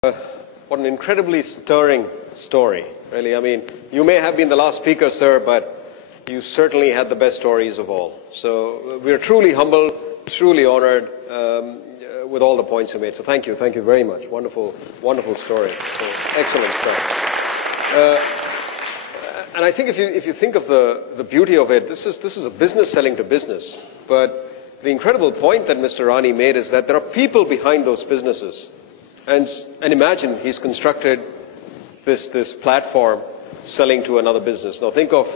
What an incredibly stirring story, really. I mean, you may have been the last speaker, sir, but you certainly had the best stories of all. So we are truly humbled, truly honored with all the points you made. So thank you very much. Wonderful, wonderful story. So, excellent stuff. And I think if you think of the beauty of it, this is a business selling to business. But the incredible point that Mr. Rani made is that there are people behind those businesses. And imagine he's constructed this platform selling to another business. Now think of,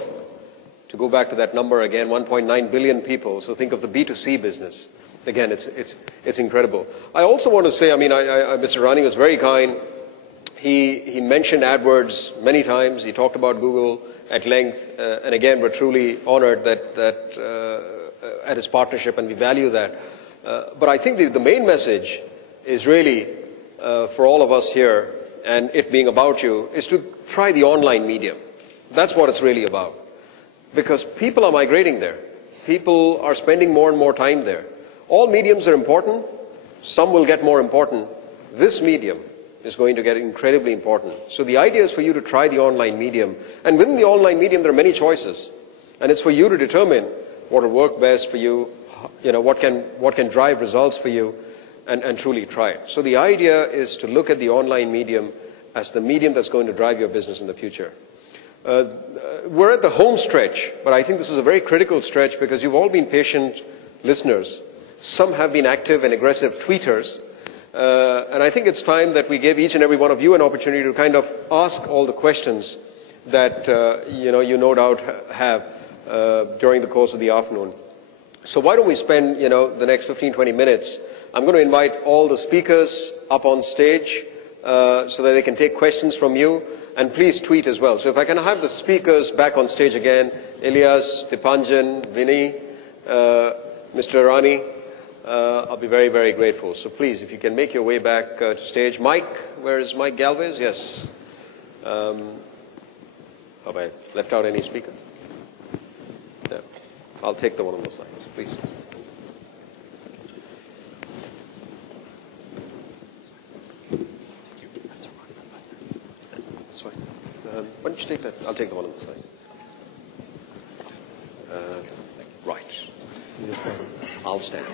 to go back to that number again, 1.9 billion people. So think of the B2C business. Again, it's incredible. I also want to say, I mean, Mr. Rani was very kind. He mentioned AdWords many times. He talked about Google at length. And again, we're truly honored at his partnership, and we value that. But I think the main message is really, for all of us here, and it being about you, is to try the online medium. That's what it's really about. Because people are migrating there. People are spending more and more time there. All mediums are important. Some will get more important. This medium is going to get incredibly important. So the idea is for you to try the online medium. And within the online medium, there are many choices. And it's for you to determine what will work best for you, what can drive results for you, and truly try it. So the idea is to look at the online medium as the medium that's going to drive your business in the future. We're at the home stretch, but I think this is a very critical stretch because you've all been patient listeners. Some have been active and aggressive tweeters. And I think it's time that we give each and every one of you an opportunity to kind of ask all the questions that you no doubt have during the course of the afternoon. So why don't we spend the next 15-20 minutes. I'm going to invite all the speakers up on stage so that they can take questions from you, and please tweet as well. So if I can have the speakers back on stage again, Ilyas, Dipanjan, Vinny, Mr. Rani, I'll be very, very grateful. So please, if you can make your way back to stage. Mike, where is Mike Galvez? Yes. Have I left out any speaker? No. I'll take the one on the side, so please. Why don't you take that? I'll take the one on the side. Right. I'll stand.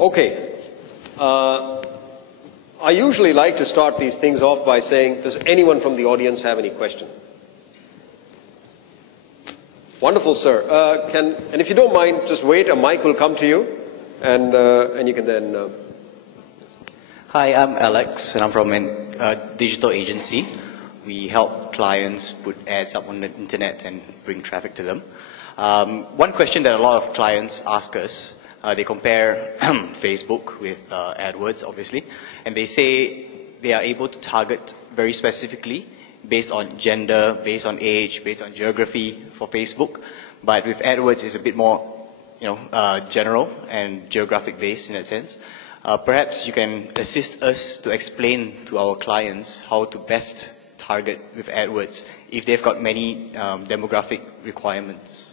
Okay. I usually like to start these things off by saying, does anyone from the audience have any question? Wonderful, sir. And if you don't mind, just wait. A mic will come to you, and you can then. Hi, I'm Alex, and I'm from a digital agency. We help clients put ads up on the internet and bring traffic to them. One question that a lot of clients ask us, they compare Facebook with AdWords, obviously, and they say they are able to target very specifically based on gender, based on age, based on geography for Facebook. But with AdWords, it's a bit more, general and geographic based in that sense. Perhaps you can assist us to explain to our clients how to best target with AdWords if they've got many demographic requirements.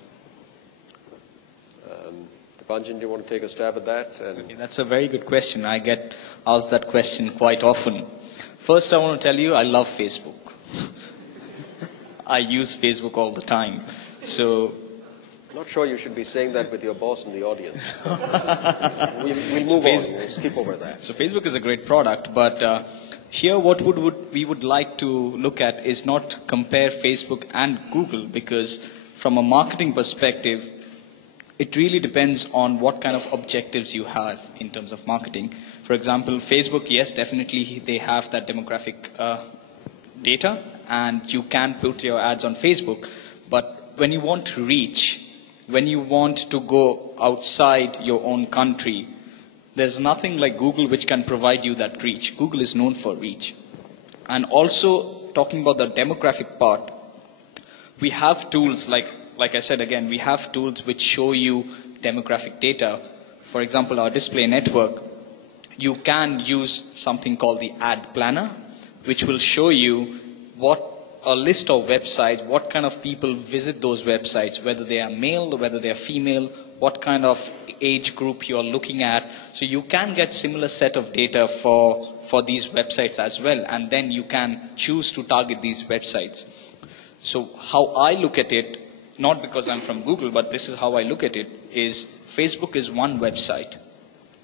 Dipanjan, do you want to take a stab at that? Okay, that's a very good question. I get asked that question quite often. First, I want to tell you I love Facebook. I use Facebook all the time. So, I'm not sure you should be saying that with your boss in the audience. We'll move on. We'll skip over that. So Facebook is a great product, but here what we would like to look at is not compare Facebook and Google, because from a marketing perspective, it really depends on what kind of objectives you have in terms of marketing. For example, Facebook, yes, definitely they have that demographic data, and you can put your ads on Facebook. But when you want to reach, when you want to go outside your own country, there's nothing like Google which can provide you that reach. Google is known for reach. And also, talking about the demographic part, we have tools, like I said again, we have tools which show you demographic data. For example, our display network, you can use something called the ad planner, which will show you a list of websites, what kind of people visit those websites, whether they are male, whether they are female, what kind of age group you are looking at. So you can get similar set of data for for these websites as well, and then you can choose to target these websites. So how I look at it, not because I'm from Google, but this is how I look at it, is Facebook is one website.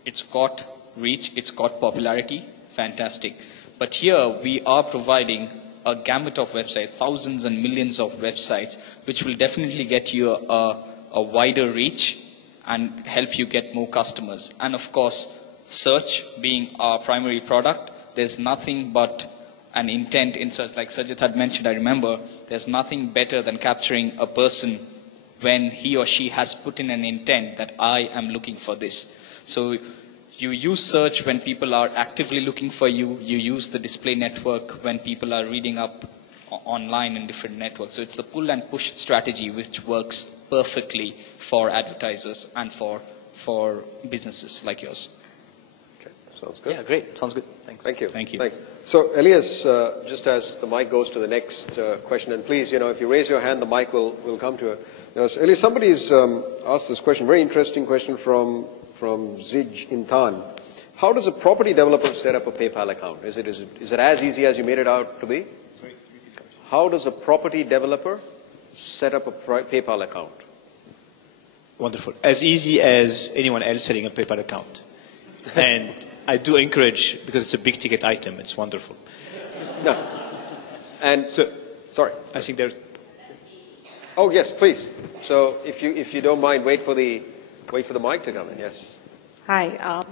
It's got reach, it's got popularity, fantastic. But here we are providing a gamut of websites, thousands and millions of websites, which will definitely get you a wider reach and help you get more customers. And of course, search being our primary product, there's nothing but an intent in search. Like Sajid had mentioned, I remember, there's nothing better than capturing a person when he or she has put in an intent that I am looking for this. So you use search when people are actively looking for you. You use the display network when people are reading up online in different networks. So it's the pull and push strategy which works perfectly for advertisers and for businesses like yours. Okay, sounds good. Yeah, great. Sounds good. Thanks. Thank you. Thank you. Thanks. So, Elias, just as the mic goes to the next question, and please, if you raise your hand, the mic will come to you. Yes, Elias, somebody's asked this question, very interesting question from Zij Intan. How does a property developer set up a PayPal account? Is it as easy as you made it out to be? Sorry. How does a property developer set up a PayPal account? Wonderful. As easy as anyone else setting a PayPal account. And I do encourage, because it's a big ticket item, it's wonderful. No. And So, sorry. I think there's... Oh yes, please. So if you don't mind, wait for the mic to come in. Yes. Hi.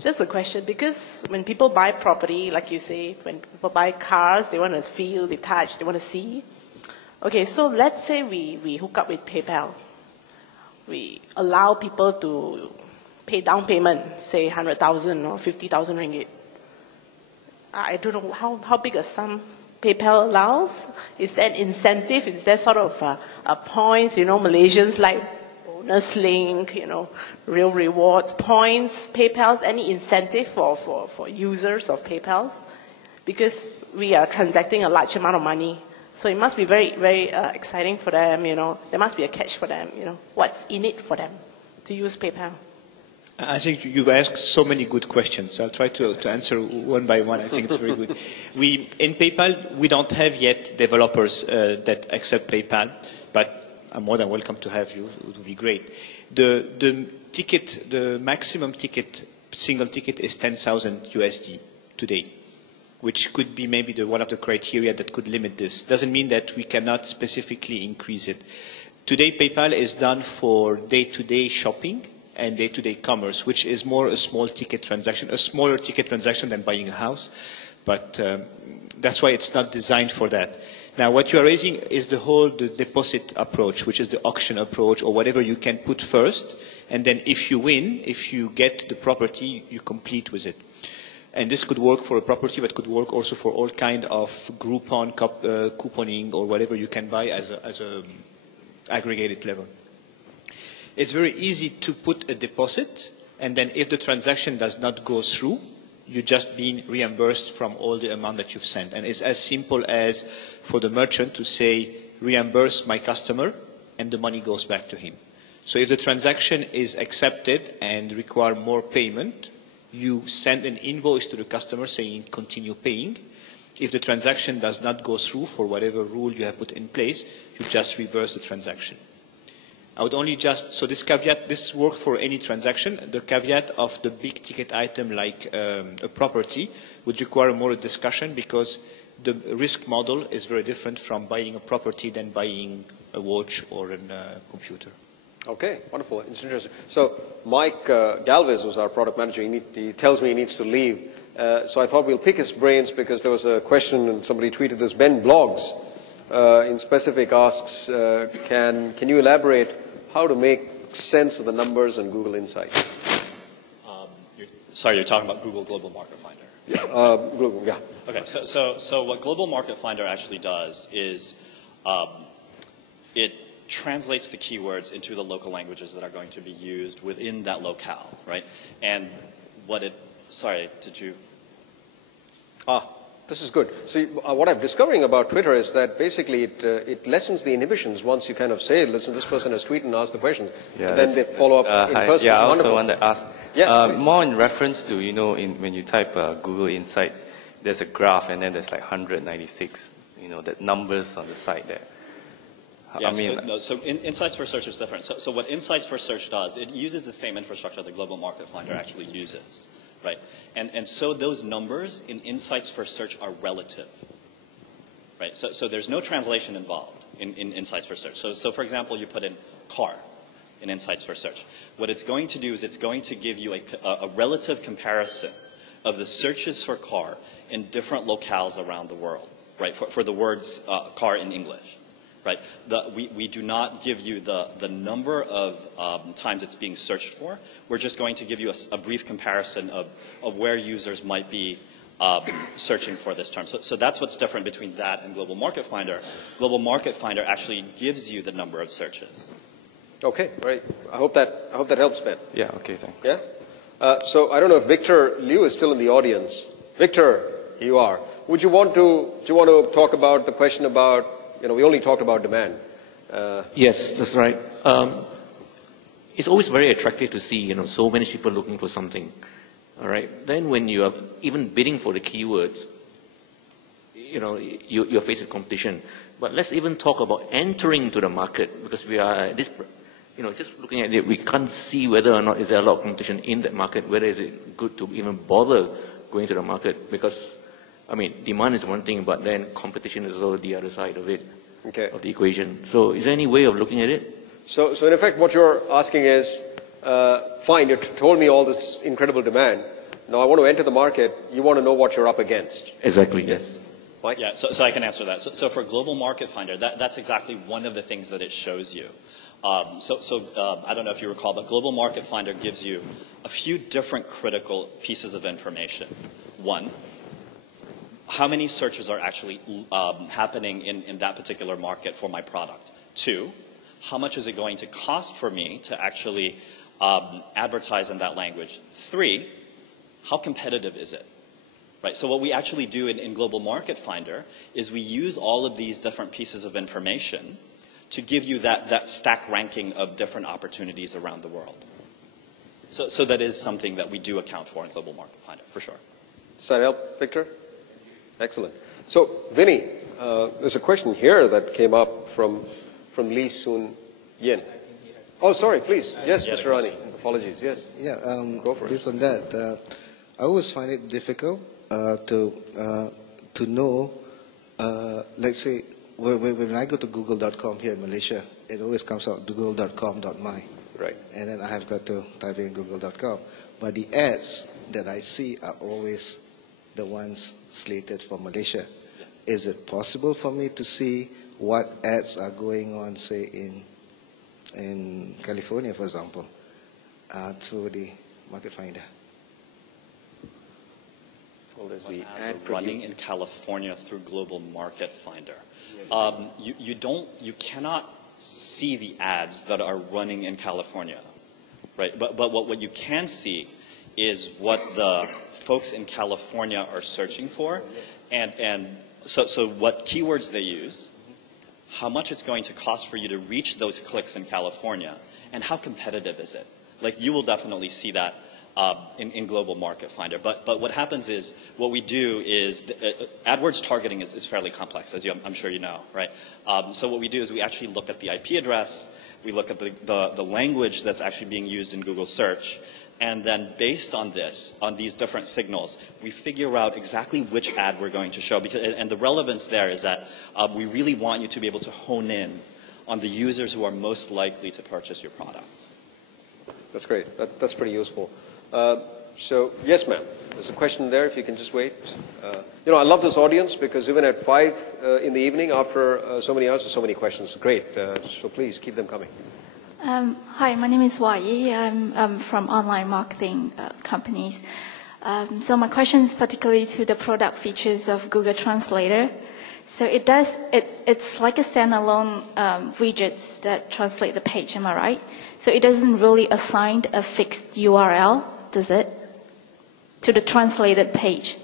Just a question, because when people buy property, like you say, when people buy cars, they want to feel, they touch, they want to see. Okay, so let's say we hook up with PayPal. We allow people to pay down payment, say 100,000 or 50,000 ringgit. I don't know how big a sum PayPal allows. Is there an incentive? Is there sort of a points? Malaysians like bonus link, real rewards, points, PayPal's, any incentive for users of PayPal's? Because we are transacting a large amount of money. So it must be very, very exciting for them, There must be a catch for them, What's in it for them to use PayPal? I think you've asked so many good questions. I'll try to answer one by one. I think it's very good. In PayPal, we don't have yet developers that accept PayPal, but I'm more than welcome to have you. It would be great. The maximum ticket, single ticket is 10,000 USD today, which could be maybe one of the criteria that could limit this. Doesn't mean that we cannot specifically increase it. Today, PayPal is done for day-to-day shopping and day-to-day commerce, which is more a small ticket transaction, a smaller ticket transaction than buying a house. But that's why it's not designed for that. Now, what you are raising is the deposit approach, which is the auction approach, or whatever you can put first, and then if you win, if you get the property, you complete with it. And this could work for a property, but could work also for all kind of Groupon, couponing, or whatever you can buy as a aggregated level. It's very easy to put a deposit, and then if the transaction does not go through, you're just being reimbursed from all the amount that you've sent. And it's as simple as for the merchant to say, reimburse my customer, and the money goes back to him. So if the transaction is accepted and require more payment, you send an invoice to the customer saying continue paying. If the transaction does not go through for whatever rule you have put in place, you just reverse the transaction. I would only so this caveat, this works for any transaction. The caveat of the big ticket item like a property would require more discussion because the risk model is very different from buying a property than buying a watch or a computer. Okay, wonderful. It's interesting. So Mike Galvez was our product manager. He tells me he needs to leave. So I thought we'll pick his brains because there was a question and somebody tweeted this. Ben Blogs in specific asks, can you elaborate how to make sense of the numbers in Google Insights? You're talking about Google Global Market Finder. Yeah, Google, yeah. Okay, so what Global Market Finder actually does is it translates the keywords into the local languages that are going to be used within that locale, right? And what it, sorry, did you? This is good. So what I'm discovering about Twitter is that basically it lessens the inhibitions once you kind of say, listen, this person has tweeted and asked the question. Yeah, and then they follow up in hi. person. Yeah, It's I wonderful. also want to ask, Yes, more in reference to, when you type Google Insights, there's a graph and then there's like 196, that numbers on the side there. Yes, so Insights for Search is different. So what Insights for Search does, it uses the same infrastructure that Global Market Finder actually uses, right? And so those numbers in Insights for Search are relative, right? So there's no translation involved in Insights for Search. So for example, you put in car in Insights for Search. What it's going to do is it's going to give you a relative comparison of the searches for car in different locales around the world, right? For the words car in English. Right. We do not give you the number of times it's being searched for. We're just going to give you a brief comparison of where users might be searching for this term. So that's what's different between that and Global Market Finder. Global Market Finder actually gives you the number of searches. Okay, great. I hope that helps, Ben. Yeah, okay, thanks. Yeah? So I don't know if Victor Liu is still in the audience. Victor, you are. Do you want to talk about the question about, we only talked about demand. Yes, that's right. It's always very attractive to see, so many people looking for something. All right. Then when you are even bidding for the keywords, you're faced with competition. But let's even talk about entering to the market, because we are at this, just looking at it, we can't see whether or not is there a lot of competition in that market, whether is it good to even bother going to the market, because demand is one thing, but then competition is also the other side of it, of the equation. So is there any way of looking at it? So in effect, what you're asking is, fine, you told me all this incredible demand. Now I want to enter the market. You want to know what you're up against. Exactly, yes. Mike? Yeah, so I can answer that. So for Global Market Finder, that's exactly one of the things that it shows you. I don't know if you recall, but Global Market Finder gives you a few different critical pieces of information. One, how many searches are actually happening in that particular market for my product? Two, how much is it going to cost for me to actually advertise in that language? Three, how competitive is it? Right, so what we actually do in Global Market Finder is we use all of these different pieces of information to give you that stack ranking of different opportunities around the world. So that is something that we do account for in Global Market Finder, for sure. Does that help, Victor? Excellent. So, Vinny, there's a question here that came up from Lee Soon Yin. Oh, sorry, please. Yes, Mr. Rani. Apologies. Yes. Yeah. Go for it. Based on that, I always find it difficult to know. Let's say when I go to Google.com here in Malaysia, it always comes out google.com.my. Right. And then I have got to type in google.com. But the ads that I see are always the ones slated for Malaysia. Is it possible for me to see what ads are going on, say, in California, for example, through the Market Finder? Well, there's the ads ad are running in California through Global Market Finder. You cannot see the ads that are running in California, right? But what you can see is what the folks in California are searching for, and so what keywords they use, how much it's going to cost for you to reach those clicks in California, and how competitive is it? Like, you will definitely see that in Global Market Finder. But what happens is, what we do is, AdWords targeting is fairly complex, as I'm sure you know, right? So what we do is we actually look at the IP address, we look at the language that's actually being used in Google search, and then based on this, on these different signals, we figure out exactly which ad we're going to show. And the relevance there is that we really want you to be able to hone in on the users who are most likely to purchase your product. That's great. That's pretty useful. So, yes, ma'am. There's a question there, if you can just wait. I love this audience because even at 5 in the evening, after so many hours, so many questions. Great. So please keep them coming. Hi, my name is Wai. I'm from online marketing companies. So my question is particularly to the product features of Google Translator. So it's like a standalone widgets that translate the page, am I right? So it doesn't really assign a fixed URL, does it, to the translated page?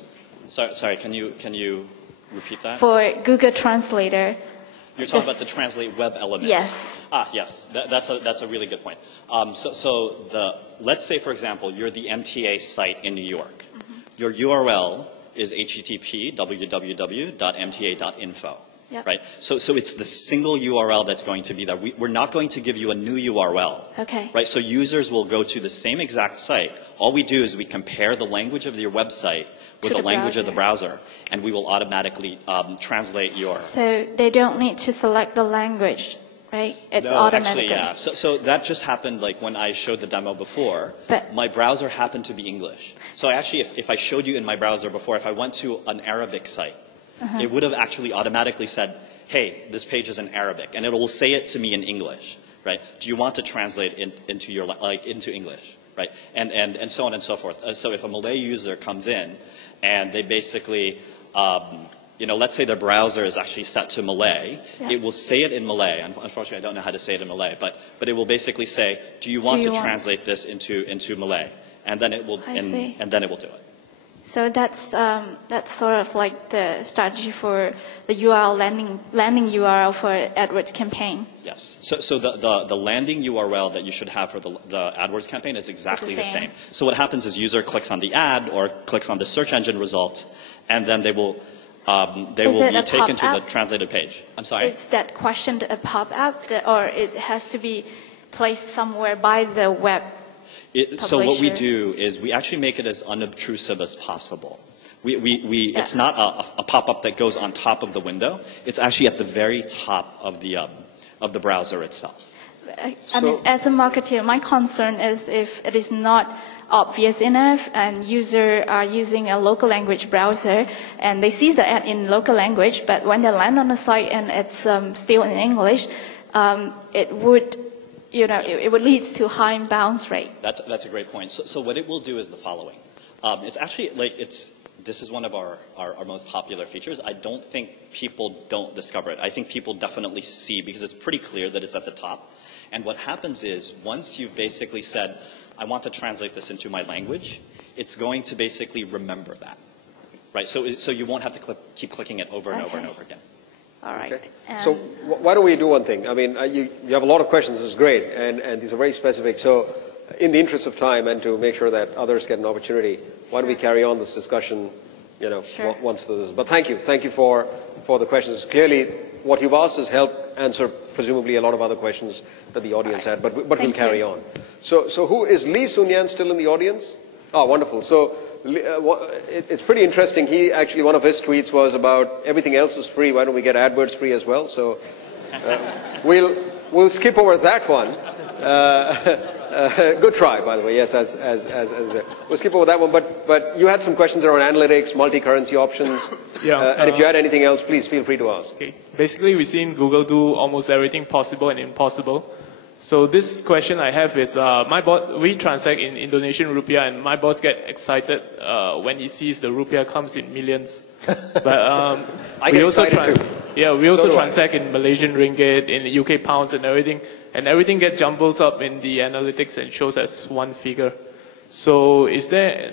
Sorry, can you repeat that? For Google Translator. You're talking about the translate web elements. Yes. Yes. That's a really good point. Let's say, for example, you're the MTA site in New York. Your URL is http www.mta.info. Yep. Right? So it's the single URL that's going to be there. We're not going to give you a new URL. Okay. Right? So users will go to the same exact site. All we do is we compare the language of your website with the language of the browser, and we will automatically translate your... So they don't need to select the language, right? It's automatically. Actually, yeah. So that just happened like when I showed the demo before. But my browser happened to be English. So actually, if I showed you in my browser before, if I went to an Arabic site, it would have actually automatically said, hey, this page is in Arabic, and it will say it to me in English, right? Do you want to translate into English, right? And so on and so forth. So if a Malay user comes in and they basically, let's say their browser is actually set to Malay, it will say it in Malay. Unfortunately, I don't know how to say it in Malay, but it will basically say, do you want to translate this into Malay? And then it will, and then it will do it. So that's sort of like the strategy for the URL landing URL for AdWords campaign. Yes. So the landing URL that you should have for the AdWords campaign is exactly the same. So what happens is user clicks on the ad or clicks on the search engine result, and then they will be taken to the translated page. I'm sorry. Is that question a pop-up, or it has to be placed somewhere by the web? So what we do is we actually make it as unobtrusive as possible. It's not a pop-up that goes on top of the window. It's actually at the very top of the browser itself. I mean, as a marketer, my concern is if it is not obvious enough and users are using a local language browser and they see the ad in local language, but when they land on the site and it's still in English, it would... it would lead to high bounce rate. That's a great point. So what it will do is the following. It's actually this is one of our most popular features. I don't think people don't discover it. I think people definitely see because it's pretty clear that it's at the top. And what happens is once you've basically said, I want to translate this into my language, it's going to basically remember that. Right? So you won't have to keep clicking it over and over and over again. All right. Okay. So why don't we do one thing? I mean, you have a lot of questions. This is great, and these are very specific. So in the interest of time and to make sure that others get an opportunity, why don't we carry on this discussion, once this. But thank you for the questions. Clearly, what you've asked has helped answer presumably a lot of other questions that the audience had, but we'll carry on. So who is Lee Sun-Yan still in the audience? Oh, wonderful. So it's pretty interesting. One of his tweets was about everything else is free. Why don't we get AdWords free as well? So we'll skip over that one. Good try, by the way. Yes, we'll skip over that one. But you had some questions around analytics, multi-currency options. And if you had anything else, please feel free to ask. Okay. Basically, we've seen Google do almost everything possible and impossible. So this question I have is, we transact in Indonesian rupiah, and my boss get excited when he sees the rupiah comes in millions. But we also transact in Malaysian ringgit, in the UK pounds, and everything gets jumbles up in the analytics and shows as one figure. So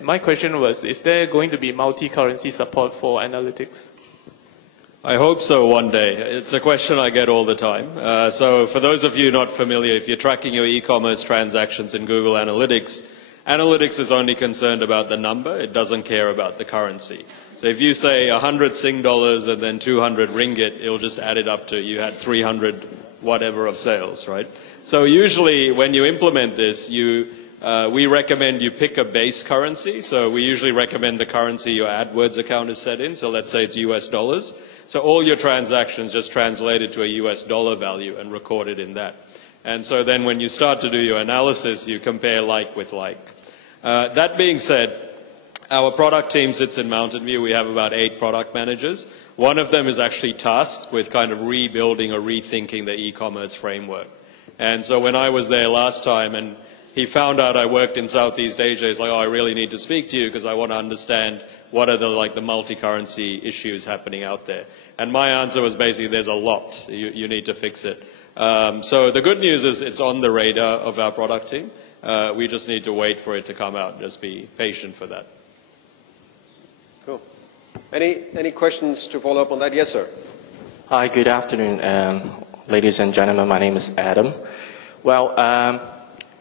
my question was, is there going to be multi-currency support for analytics? I hope so one day. It's a question I get all the time. So for those of you not familiar, if you're tracking your e-commerce transactions in Google Analytics, Analytics is only concerned about the number. It doesn't care about the currency. So if you say 100 Sing dollars and then 200 ringgit, it'll just add it up to you had 300 whatever of sales, right? So usually when you implement this, we recommend you pick a base currency. So we usually recommend the currency your AdWords account is set in. So let's say it's US dollars. So all your transactions just translated to a US dollar value and recorded in that. And so then when you start to do your analysis, you compare like with like. That being said, our product team sits in Mountain View. We have about 8 product managers. One of them is actually tasked with kind of rebuilding or rethinking the e-commerce framework. And so when I was there last time and he found out I worked in Southeast Asia, he's like, oh, I really need to speak to you because I want to understand what are the multi-currency issues happening out there. And my answer was basically there's a lot. You need to fix it. So the good news is it's on the radar of our product team. We just need to wait for it to come out. Just be patient for that. Cool. Any questions to follow up on that? Yes, sir. Hi, good afternoon, ladies and gentlemen. My name is Adam. Well,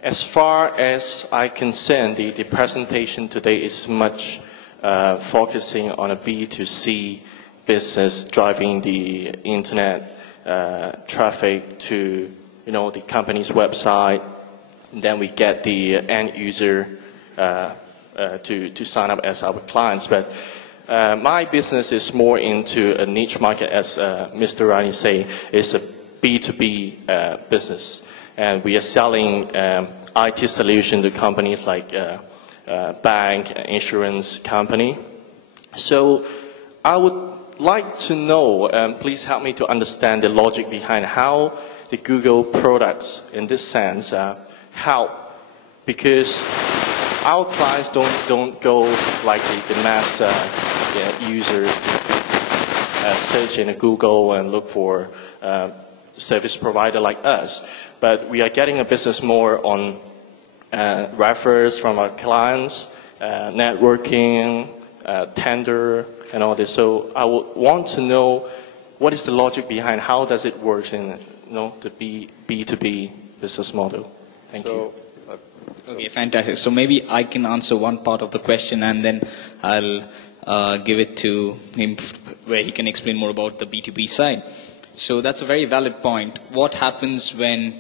as far as I concern, the presentation today is much focusing on a B2C business, driving the internet traffic to the company's website. And then we get the end user to sign up as our clients. But my business is more into a niche market, as Mr. Rani say, it's a B2B business. And we are selling IT solution to companies like bank, insurance company. So I would like to know, please help me to understand the logic behind how the Google products in this sense help, because our clients don't go like the mass users to search in Google and look for service provider like us. But we are getting a business more on referrals from our clients, networking, tender, and all this. So I would want to know what is the logic behind how does it work in the B2B business model. Thank you. Okay, fantastic. So maybe I can answer one part of the question and then I'll give it to him where he can explain more about the B2B side. So that's a very valid point. What happens when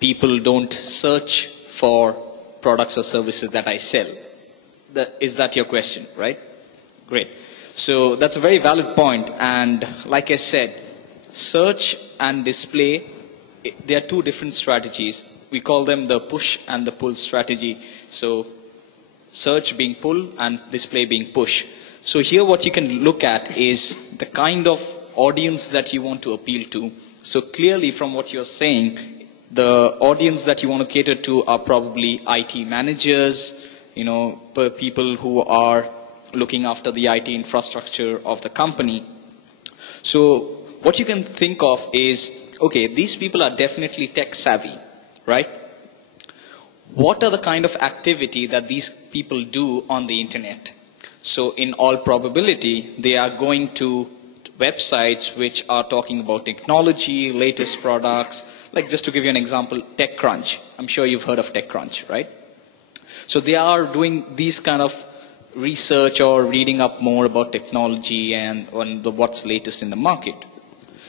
people don't search for products or services that I sell? Is that your question, right? Great. So that's a very valid point. And like I said, search and display, they are two different strategies. We call them the push and the pull strategy. So search being pull and display being push. So here what you can look at is the kind of audience that you want to appeal to. So clearly from what you're saying, the audience that you want to cater to are probably IT managers, people who are looking after the IT infrastructure of the company. So what you can think of is, okay, these people are definitely tech savvy, right? What are the kind of activity that these people do on the internet? So in all probability, they are going to websites which are talking about technology, latest products. Like just to give you an example, TechCrunch. I'm sure you've heard of TechCrunch, right? So they are doing these kind of research or reading up more about technology and on what's latest in the market.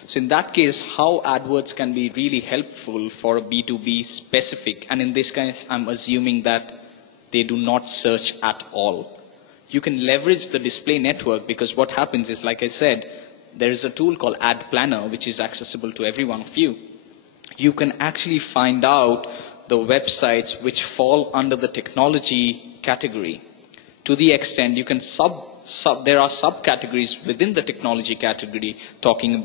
So in that case, how AdWords can be really helpful for a B2B specific, and in this case, I'm assuming that they do not search at all. You can leverage the display network because what happens is, like I said, there is a tool called Ad Planner which is accessible to every one of you. You can actually find out the websites which fall under the technology category. To the extent you can there are subcategories within the technology category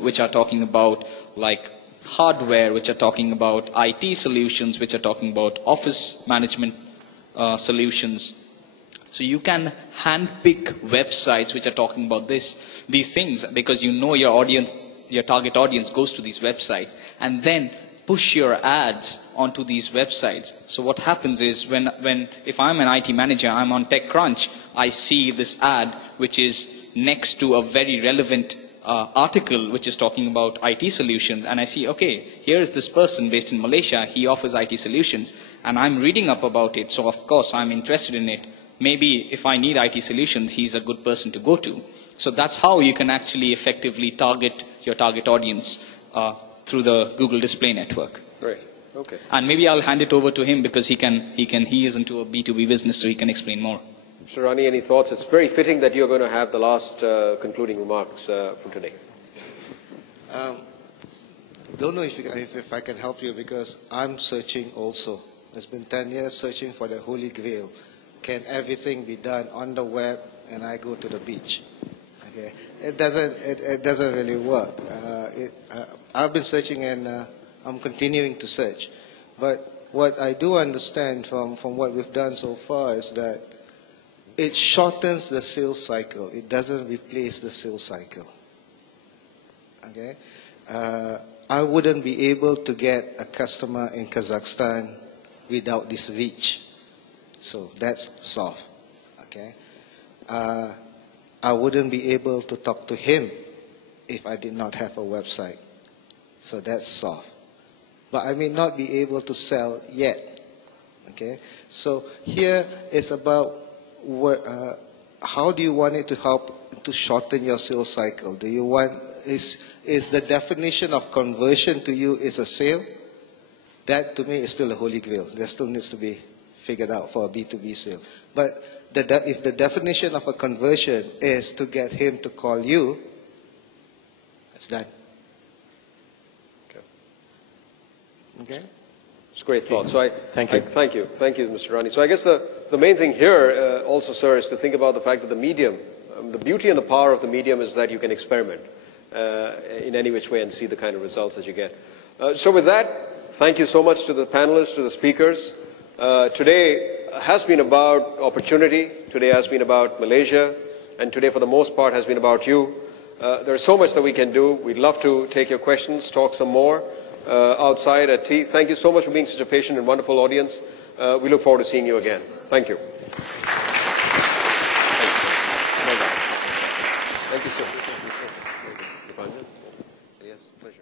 which are talking about like hardware, which are talking about IT solutions, which are talking about office management solutions. So you can handpick websites which are talking about these things because you know your audience, your target audience goes to these websites, and then push your ads onto these websites. So what happens is if I'm an IT manager, I'm on TechCrunch, I see this ad which is next to a very relevant article which is talking about IT solutions, and I see, okay, here is this person based in Malaysia, he offers IT solutions, and I'm reading up about it, so of course I'm interested in it. Maybe if I need IT solutions, he's a good person to go to. So that's how you can actually effectively target your target audience through the Google Display Network. Right. Okay. And maybe I'll hand it over to him because he is into a B2B business, so he can explain more. Mr. Rani, any thoughts? It's very fitting that you're going to have the last concluding remarks for today. Don't know if I can help you because I'm searching also. It's been 10 years searching for the Holy Grail. Can everything be done on the web and I go to the beach? Okay, it doesn't really work. I've been searching and I'm continuing to search. But what I do understand from what we've done so far is that it shortens the sales cycle. It doesn't replace the sales cycle. Okay, I wouldn't be able to get a customer in Kazakhstan without this reach. So that's solved. Okay. I wouldn't be able to talk to him if I did not have a website. So that's solved. But I may not be able to sell yet. Okay? So here is about how do you want it to help to shorten your sales cycle? Do you want, is the definition of conversion to you is a sale? That to me is still a holy grail. That still needs to be figured out for a B2B sale. But if the definition of a conversion is to get him to call you, it's done. Okay? It's great thought. So Thank you. Thank you, Mr. Rani. So I guess the main thing here also, sir, is to think about the fact that the medium, the beauty and the power of the medium is that you can experiment in any which way and see the kind of results that you get. So with that, thank you so much to the panelists, to the speakers. Today has been about opportunity. Today has been about Malaysia. And today, for the most part, has been about you. There's so much that we can do. We'd love to take your questions, talk some more outside at tea. Thank you so much for being such a patient and wonderful audience. We look forward to seeing you again. Thank you. Thank you, sir. Yes, pleasure.